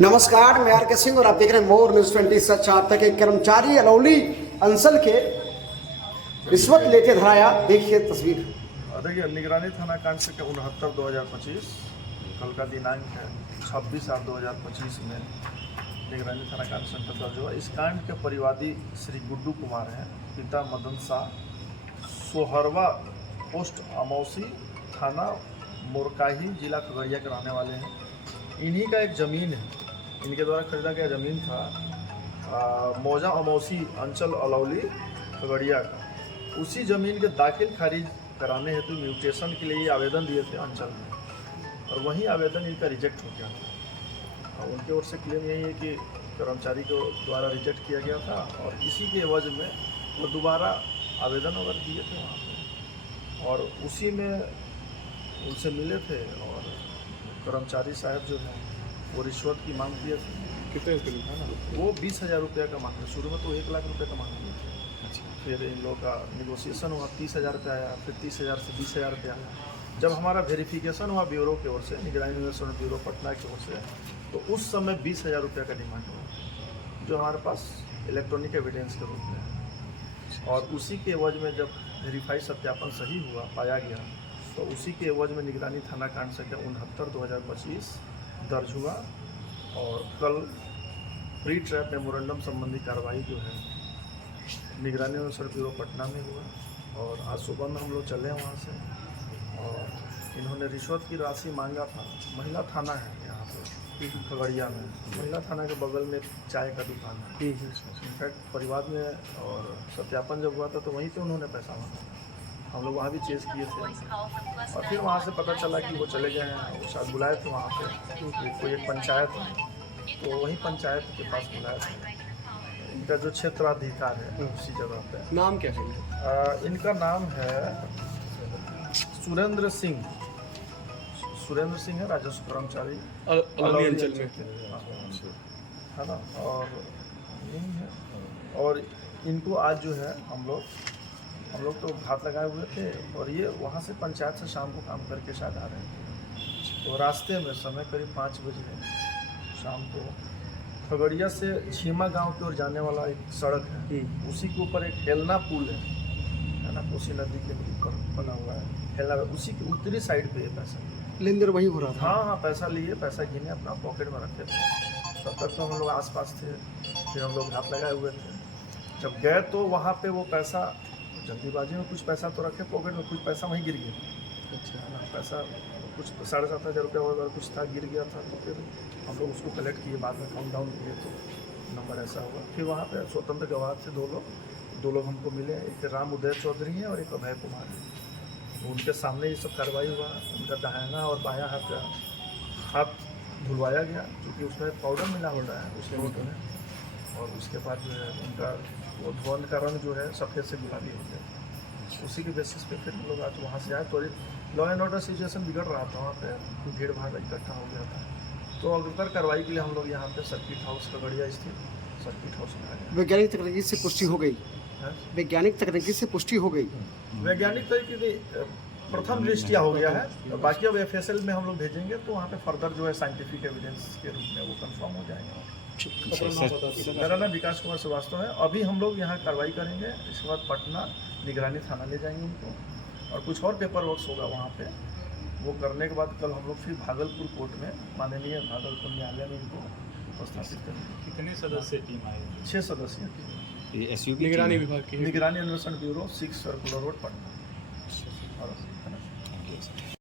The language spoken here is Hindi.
नमस्कार, मैं आर के सिंह और आप देख रहे हैं मोर न्यूज 20 सच। आप तक एक कर्मचारी अलौली अंचल के रिश्वत लेते धराया। देखिए तस्वीर। देखिए, निगरानी थाना कांड से 69/2025 कल का दिनांक है 26/8/2025 में निगरानी थाना कांड संकट दर्ज हुआ। इस कांड के परिवादी श्री गुड्डू कुमार हैं, पिता मदन शाह, सोहरवा पोस्ट अमौसी, थाना मोरकाही, जिला खगड़िया के रहने वाले हैं। इन्हीं का एक ज़मीन है, इनके द्वारा खरीदा गया ज़मीन था मौजा अमौसी अंचल अलौली खगड़िया का। उसी ज़मीन के दाखिल खारिज कराने हेतु म्यूटेशन के लिए आवेदन दिए थे अंचल में, और वही आवेदन इनका रिजेक्ट हो गया था। उनके ओर से क्लेम यही है कि कर्मचारी को द्वारा रिजेक्ट किया गया था, और इसी के एवज में वो दोबारा आवेदन वगैरह दिए थे वहाँ पर, और उसी में उनसे मिले थे। और कर्मचारी साहब जो है वो रिश्वत की मांग किए थे। कितने रुपये था ना? वो 20,000 रुपये का मांगे। शुरू में तो 1 लाख रुपये का मांग लिए थे। फिर इन लोगों का निगोशिएशन हुआ, 30,000 रुपये आया, फिर 30,000 से 20,000 रुपये आया। जब हमारा वेरिफिकेशन हुआ ब्यूरो की ओर से, निगरानी अन्वेषण ब्यूरो पटना की ओर से, तो उस समय 20,000 रुपये का डिमांड हुआ, जो हमारे पास इलेक्ट्रॉनिक एविडेंस के रूप में है। और उसी के एवज में जब वेरीफाई सत्यापन सही हुआ, पाया गया, तो उसी के एवज में निगरानी थाना कांड संख्या 69/2025 दर्ज हुआ। और कल प्री ट्रैप मेमोरेंडम संबंधी कार्रवाई जो है निगरानी अन्वेषण ब्यूरो पटना में हुआ, और आज सुबह में हम लोग चले वहाँ से। और इन्होंने रिश्वत की राशि मांगा था। महिला थाना है यहाँ पे खगड़िया में, महिला थाना के बगल में एक चाय का दुकान है। इनफैक्ट परिवार में और सत्यापन जब हुआ था तो वहीं पे उन्होंने पैसा मांगा था। हम लोग वहाँ भी चेस किए थे, और फिर वहाँ से पता चला कि वो चले गए हैं। वो शायद बुलाए थे वहाँ पे कोई एक पंचायत है, तो वही पंचायत के पास बुलाया था। इनका जो क्षेत्राधिकार है उसी जगह पे। नाम क्या है? इनका नाम है सुरेंद्र सिंह है, राजस्व कर्मचारी अलौली अंचल में है ना। और यही है। और इनको आज जो है हम लोग तो घात लगाए हुए थे, और ये वहाँ से पंचायत से शाम को काम करके शायद आ रहे थे। तो रास्ते में समय करीब 5 बजे शाम को खगड़िया से छीमा गांव की ओर जाने वाला एक सड़क है, उसी के ऊपर एक हेलना पुल है ना, कोसी नदी के ऊपर बना हुआ है हेलना। उसी की उत्तरी साइड पे ये पैसा लेन देन वही हो रहा था। हाँ, पैसा लिए, पैसा गिने, अपना पॉकेट में रखे थे। तब तक तो हम लोग आसपास थे, फिर हम लोग घात लगाए हुए थे। जब गए तो वहाँ पे वो पैसा, जल्दीबाजी में कुछ पैसा तो रखे पॉकेट में, कुछ पैसा वहीं गिर गया। अच्छा, पैसा कुछ 7,500 रुपया वगैरह कुछ था, गिर गया था। तो फिर हम लोग उसको कलेक्ट किए, बाद में काउंट डाउन किए तो नंबर ऐसा हुआ। फिर वहाँ पे स्वतंत्र गवाह थे दो लोग हमको मिले, एक राम उदय चौधरी हैं और एक अभय कुमार है। उनके सामने ये सब कार्रवाई हुआ। उनका दाहिना और बायां हाथ धुलवाया गया, क्योंकि उसमें पाउडर मिला हो रहा है उसके नोट में। और उसके बाद जो है उनका वो धुआं का रंग जो है सफ़ेद से गुलाबी हो गया। उसी के बेसिस पे फिर हम लोग आज वहाँ से आए। त्वरित लॉ एंड ऑर्डर सिचुएशन बिगड़ रहा था, वहाँ पे भीड़ भाड़ इकट्ठा हो गया था। तो अग्रतर कार्रवाई के लिए हम लोग यहाँ पे सर्किट हाउस खगड़िया स्थित सर्किट हाउस में आए। वैज्ञानिक तकनीकी से पुष्टि हो गई। वैज्ञानिक तकनीकी से पुष्टि हो गई। वैज्ञानिक तरीके से प्रथम दृष्टिया हो गया है। तो बाकी अब FSL में हम लोग भेजेंगे, तो वहाँ पे फर्दर जो है साइंटिफिक एविडेंस के रूप में वो कंफर्म हो जाएगा। मेरा नाम विकास कुमार श्रीवास्तव है। अभी हम लोग यहाँ कार्रवाई करेंगे, इसके बाद पटना निगरानी थाना ले जाएंगे उनको, और कुछ और पेपर वर्क होगा वहाँ पे। वो करने के बाद कल हम लोग फिर भागलपुर कोर्ट में, माननीय भागलपुर न्यायालय में इनको उपस्थापित करेंगे। कितने सदस्य टीम आए? 6 सदस्यों की निगरानी विभाग की निगरानी अन्वेषण ब्यूरो 6 सर्कुलर रोड पटना।